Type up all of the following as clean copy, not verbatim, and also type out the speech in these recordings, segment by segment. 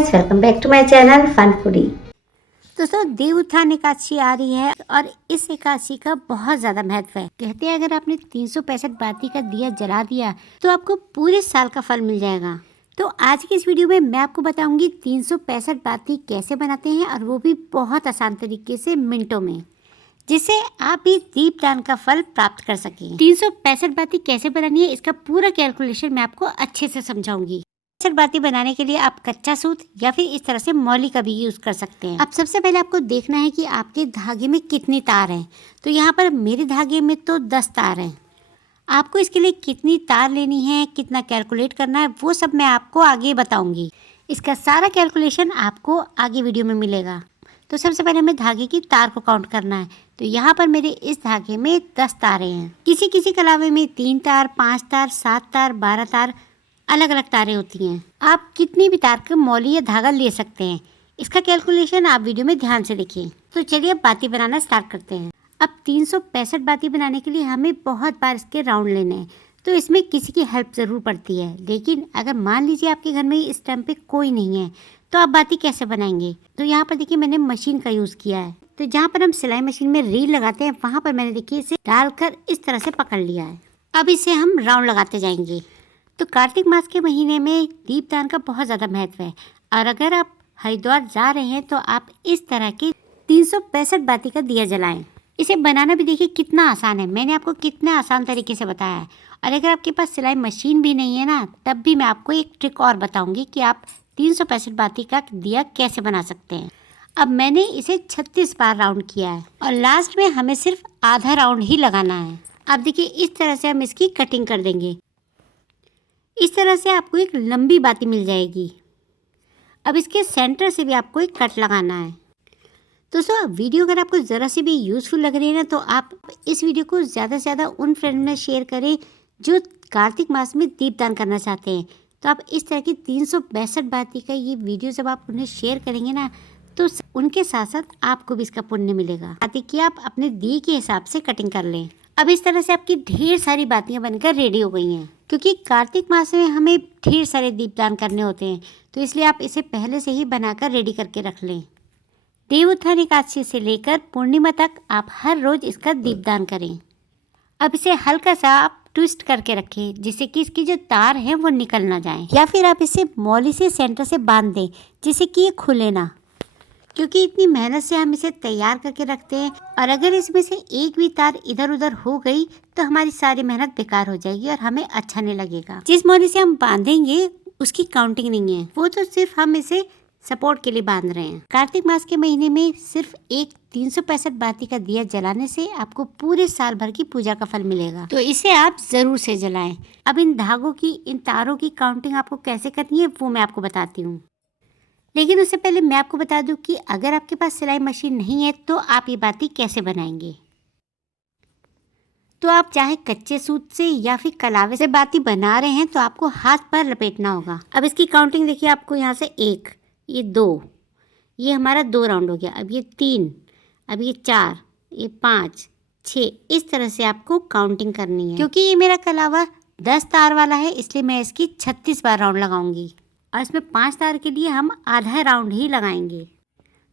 Guys, welcome back to my channel fun foodie. दोस्तों, देव उत्थान एकादशी आ रही है और इस एकादशी का बहुत ज्यादा महत्व है। कहते हैं अगर आपने 365 बाती का दिया जला दिया तो आपको पूरे साल का फल मिल जाएगा। तो आज की इस वीडियो में मैं आपको बताऊंगी 365 बाती कैसे बनाते हैं, और वो भी बहुत आसान तरीके से, मिनटों में, जिससे आप भी दीपदान का फल प्राप्त कर सकें। 365 बाती कैसे बनानी है, इसका पूरा कैलकुलेशन मैं आपको अच्छे से समझाऊंगी। बाती बनाने के लिए आप कच्चा सूत या फिर इस तरह से मौली का भी यूज कर सकते हैं। अब सबसे पहले आपको देखना है कि आपके धागे में कितनी तार हैं। तो यहाँ पर मेरे धागे में तो 10 तार हैं। आपको इसके लिए कितनी तार लेनी है, कितना कैलकुलेट करना है, वो सब मैं आपको आगे बताऊंगी। इसका सारा कैलकुलेशन आपको आगे वीडियो में मिलेगा। तो सबसे पहले हमें धागे की तार को काउंट करना है। तो यहाँ पर मेरे इस धागे में 10 तारें हैं। किसी किसी कलावे में 3 तार, 5 तार, 7 तार, 12 तार, अलग अलग तारें होती हैं। आप कितनी भी तार का मौली या धागा ले सकते हैं। इसका कैलकुलेशन आप वीडियो में ध्यान से देखिए। तो चलिए अब बाती बनाना स्टार्ट करते हैं। अब 365 बाती बनाने के लिए हमें बहुत बार इसके राउंड लेने हैं। तो इसमें किसी की हेल्प ज़रूर पड़ती है। लेकिन अगर मान लीजिए आपके घर में इस टाइम पे कोई नहीं है, तो आप बाती कैसे बनाएंगे। तो यहाँ पर देखिए मैंने मशीन का यूज़ किया है। तो जहाँ पर हम सिलाई मशीन में रील लगाते हैं, वहाँ पर मैंने देखिए इसे डालकर इस तरह से पकड़ लिया है। अब इसे हम राउंड लगाते जाएंगे। तो कार्तिक मास के महीने में दीपदान का बहुत ज़्यादा महत्व है। और अगर आप हरिद्वार जा रहे हैं तो आप इस तरह के 365 बाती का दिया जलाएं। इसे बनाना भी देखिए कितना आसान है। मैंने आपको कितना आसान तरीके से बताया है। और अगर आपके पास सिलाई मशीन भी नहीं है ना, तब भी मैं आपको एक ट्रिक और बताऊंगी कि आप 365 बाती का दिया कैसे बना सकते हैं। अब मैंने इसे 36 बार राउंड किया है और लास्ट में हमें सिर्फ आधा राउंड ही लगाना है। अब देखिए इस तरह से हम इसकी कटिंग कर देंगे। इस तरह से आपको एक लंबी बाती मिल जाएगी। अब इसके सेंटर से भी आपको एक कट लगाना है। दोस्तों, वीडियो अगर आपको ज़रा सी भी यूज़फुल लग रही है ना, तो आप इस वीडियो को ज़्यादा से ज़्यादा उन फ्रेंड में शेयर करें जो कार्तिक मास में दीपदान करना चाहते हैं। तो आप इस तरह की 362 बाती का ये वीडियो जब आप उन्हें शेयर करेंगे ना, तो उनके साथ साथ आपको भी इसका पुण्य मिलेगा। बाती की आप अपने दिए के हिसाब से कटिंग कर लें। अब इस तरह से आपकी ढेर सारी बातियाँ बनकर रेडी हो गई हैं। क्योंकि कार्तिक मास में हमें ढेर सारे दीपदान करने होते हैं, तो इसलिए आप इसे पहले से ही बनाकर रेडी करके रख लें। देव उत्थान एकादशी से लेकर पूर्णिमा तक आप हर रोज इसका दीपदान करें। अब इसे हल्का सा आप ट्विस्ट करके रखें, जिससे कि इसकी जो तार है वो निकल ना जाए। या फिर आप इसे मौली से सेंटर से बांध दें, जिससे कि ये खुले ना। क्योंकि इतनी मेहनत से हम इसे तैयार करके रखते हैं, और अगर इसमें से एक भी तार इधर उधर हो गई तो हमारी सारी मेहनत बेकार हो जाएगी और हमें अच्छा नहीं लगेगा। जिस मौली से हम बांधेंगे उसकी काउंटिंग नहीं है, वो तो सिर्फ हम इसे सपोर्ट के लिए बांध रहे हैं। कार्तिक मास के महीने में सिर्फ एक 365 बाती का दिया जलाने से आपको पूरे साल भर की पूजा का फल मिलेगा। तो इसे आप जरूर से जलाएं। अब इन धागों की, इन तारों की काउंटिंग आपको कैसे करनी है वो मैं आपको बताती हूँ। लेकिन उससे पहले मैं आपको बता दूं कि अगर आपके पास सिलाई मशीन नहीं है तो आप ये बाती कैसे बनाएंगे। तो आप चाहे कच्चे सूत से या फिर कलावे से बाती बना रहे हैं, तो आपको हाथ पर लपेटना होगा। अब इसकी काउंटिंग देखिए, आपको यहाँ से 1, ये 2, ये हमारा 2 राउंड हो गया। अब ये 3, अब ये 4, ये 5, 6, इस तरह से आपको काउंटिंग करनी है। क्योंकि ये मेरा कलावा 10 तार वाला है, इसलिए मैं इसकी 36 बार राउंड लगाऊंगी। और इसमें 5 तार के लिए हम आधा राउंड ही लगाएंगे।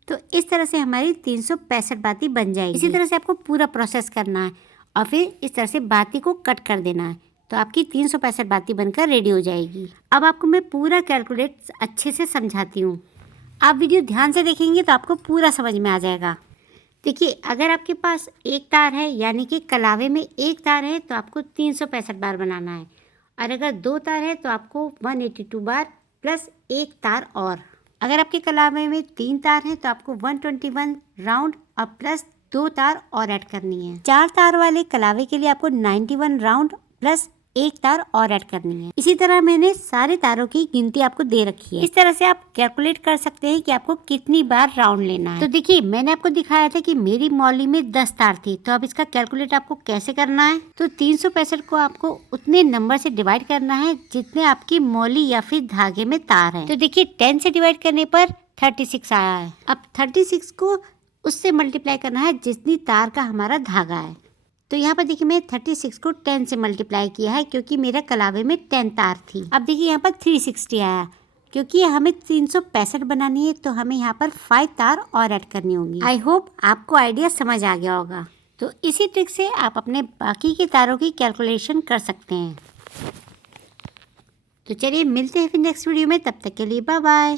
तो इस तरह से हमारी 365 बाती बन जाएगी। इसी तरह से आपको पूरा प्रोसेस करना है और फिर इस तरह से बाती को कट कर देना है। तो आपकी 365 बाती बनकर रेडी हो जाएगी। अब आपको मैं पूरा कैलकुलेट अच्छे से समझाती हूँ। आप वीडियो ध्यान से देखेंगे तो आपको पूरा समझ में आ जाएगा। देखिए, अगर आपके पास एक तार है, यानी कि कलावे में एक तार है, तो आपको 365 बार बनाना है। और अगर 2 तार है तो आपको 182 बार प्लस एक तार और। अगर आपके कलावे में 3 तार हैं तो आपको 121 राउंड और प्लस 2 तार और ऐड करनी है। 4 तार वाले कलावे के लिए आपको 91 राउंड प्लस एक तार और ऐड करनी है। इसी तरह मैंने सारे तारों की गिनती आपको दे रखी है। इस तरह से आप कैलकुलेट कर सकते हैं कि आपको कितनी बार राउंड लेना है। तो देखिए, मैंने आपको दिखाया था कि मेरी मौली में 10 तार थी। तो अब इसका कैलकुलेट आपको कैसे करना है। तो 365 को आपको उतने नंबर से डिवाइड करना है जितने आपकी मौली या फिर धागे में तार है। तो देखिए, 10 से डिवाइड करने पर 36 आया है। अब 36 को उससे मल्टीप्लाई करना है जितनी तार का हमारा धागा है। तो यहाँ पर देखिए, मैं 36 को 10 से मल्टीप्लाई किया है, क्योंकि मेरे कलावे में 10 तार थी। अब देखिए यहाँ पर 360 आया, क्योंकि हमें 365 बनानी है तो हमें यहाँ पर 5 तार और ऐड करनी होंगी। आई होप आपको आइडिया समझ आ गया होगा। तो इसी ट्रिक से आप अपने बाकी के तारों की कैलकुलेशन कर सकते हैं। तो चलिए मिलते हैं फिर नेक्स्ट वीडियो में, तब तक के लिए बाय बाय।